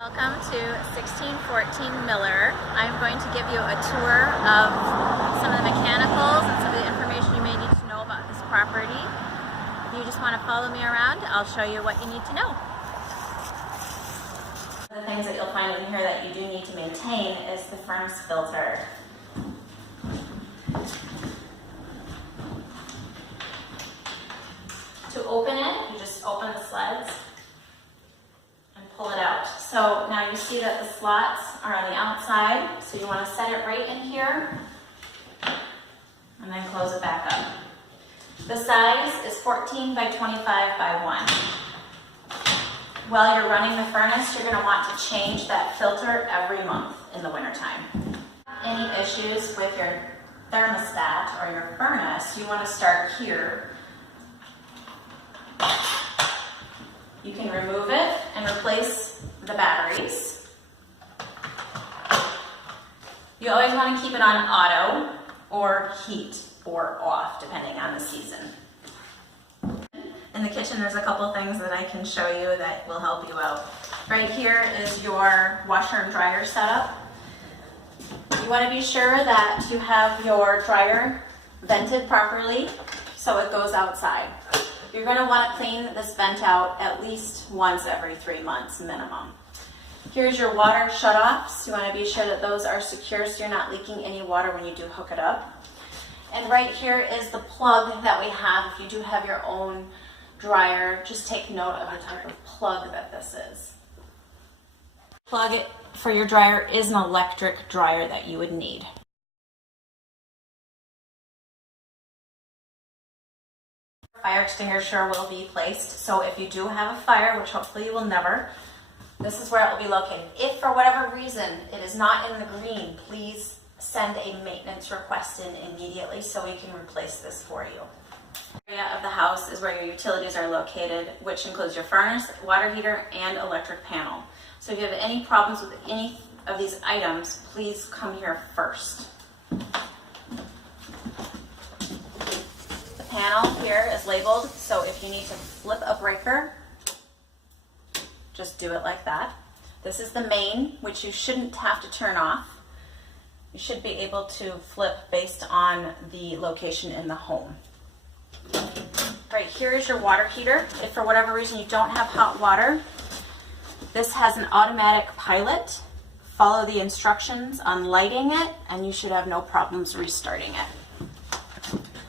Welcome to 1614 Miller. I'm going to give you a tour of some of the mechanicals and some of the information you may need to know about this property. If you just want to follow me around, I'll show you what you need to know. The things that you'll find in here that you do need to maintain is the furnace filter. To open it, you just open the sleds and pull it out. So now you see that the slots are on the outside, so you want to set it right in here and then close it back up. The size is 14 by 25 by 1. While you're running the furnace, you're going to want to change that filter every month in the wintertime. Any issues with your thermostat or your furnace, you want to start here. You can remove it and replace the batteries. You always want to keep it on auto or heat or off, depending on the season. In the kitchen, there's a couple things that I can show you that will help you out. Right here is your washer and dryer setup. You want to be sure that you have your dryer vented properly so it goes outside. You're going to want to clean this vent out at least once every 3 months minimum. Here's your water shutoffs. You want to be sure that those are secure so you're not leaking any water when you do hook it up. And right here is the plug that we have. If you do have your own dryer, just take note of the type of plug that this is. Plug it for your dryer is an electric dryer that you would need. Fire extinguisher will be placed, so if you do have a fire, which hopefully you will never, this is where it will be located. If for whatever reason it is not in the green, please send a maintenance request in immediately so we can replace this for you. The area of the house is where your utilities are located, which includes your furnace, water heater, and electric panel. So if you have any problems with any of these items, please come here first. Panel here is labeled, so if you need to flip a breaker, just do it like that. This is the main, which you shouldn't have to turn off. You should be able to flip based on the location in the home. Right here is your water heater. If for whatever reason you don't have hot water, this has an automatic pilot. Follow the instructions on lighting it, and you should have no problems restarting it.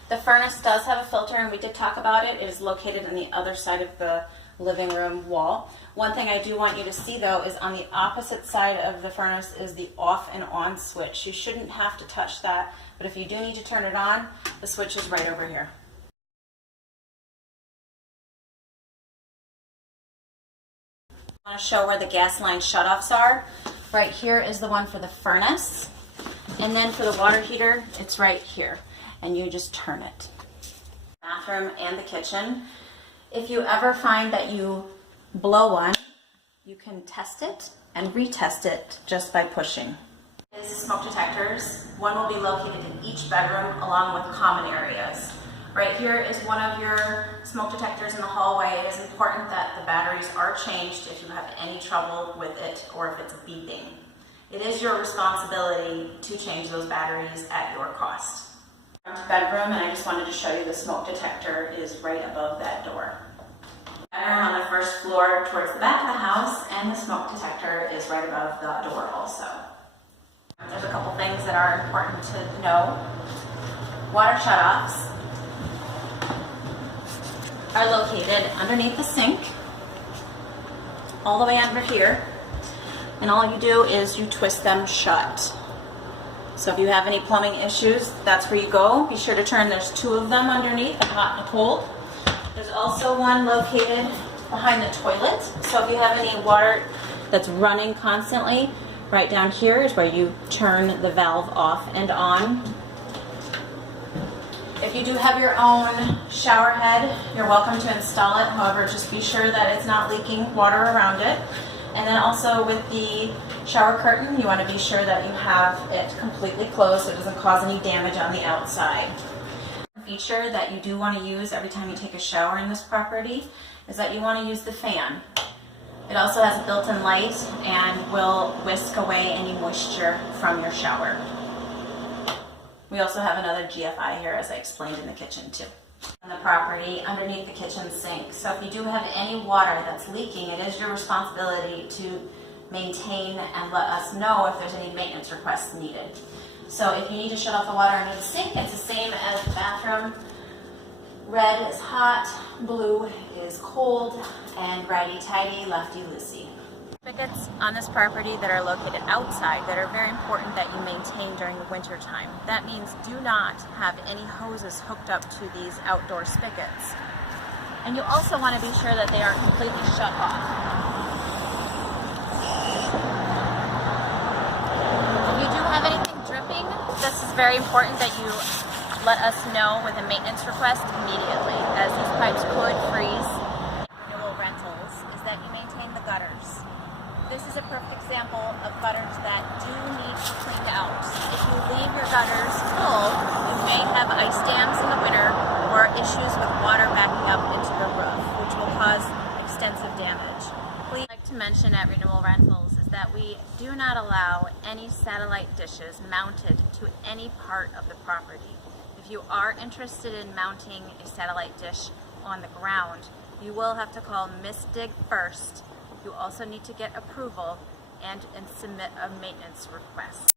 The furnace does have a filter, and we did talk about it. It is located on the other side of the living room wall. One thing I do want you to see, though, is on the opposite side of the furnace is the off and on switch. You shouldn't have to touch that, but if you do need to turn it on, the switch is right over here. I want to show where the gas line shutoffs are. Right here is the one for the furnace, and then for the water heater, it's right here. And you just turn it. Bathroom and the kitchen. If you ever find that you blow one, you can test it and retest it just by pushing. This is smoke detectors. One will be located in each bedroom along with common areas. Right here is one of your smoke detectors in the hallway. It is important that the batteries are changed if you have any trouble with it or if it's beeping. It is your responsibility to change those batteries at your cost. Bedroom, and I just wanted to show you the smoke detector is right above that door. Bedroom on the first floor towards the back of the house, and the smoke detector is right above the door also. There's a couple things that are important to know. Water shutoffs are located underneath the sink, all the way under here, and all you do is you twist them shut. So if you have any plumbing issues, that's where you go. Be sure to turn, there's 2 of them underneath, a hot and a cold. There's also one located behind the toilet. So if you have any water that's running constantly, right down here is where you turn the valve off and on. If you do have your own shower head, you're welcome to install it. However, just be sure that it's not leaking water around it. And then also with the shower curtain, you want to be sure that you have it completely closed so it doesn't cause any damage on the outside. A feature that you do want to use every time you take a shower in this property is that you want to use the fan. It also has a built-in light and will whisk away any moisture from your shower. We also have another GFI here, as I explained, in the kitchen too. On the property, underneath the kitchen sink. So if you do have any water that's leaking, it is your responsibility to maintain and let us know if there's any maintenance requests needed. So if you need to shut off the water under the sink, it's the same as the bathroom. Red is hot, blue is cold, and righty-tighty, lefty-loosey. Spigots on this property that are located outside that are very important that you maintain during the winter time. That means do not have any hoses hooked up to these outdoor spigots. And you also want to be sure that they are completely shut off. If you do have anything dripping, this is very important that you let us know with a maintenance request immediately, as these pipes could freeze. Renewal Rentals is that you maintain the gutters. This is a perfect example of gutters that do need to be cleaned out. If you leave your gutters full, you may have ice dams in the winter or issues with water backing up into the roof, which will cause extensive damage. We'd like to mention at Renewal Rentals is that we do not allow any satellite dishes mounted to any part of the property. If you are interested in mounting a satellite dish on the ground, you will have to call Miss Dig first. You also need to get approval and submit a maintenance request.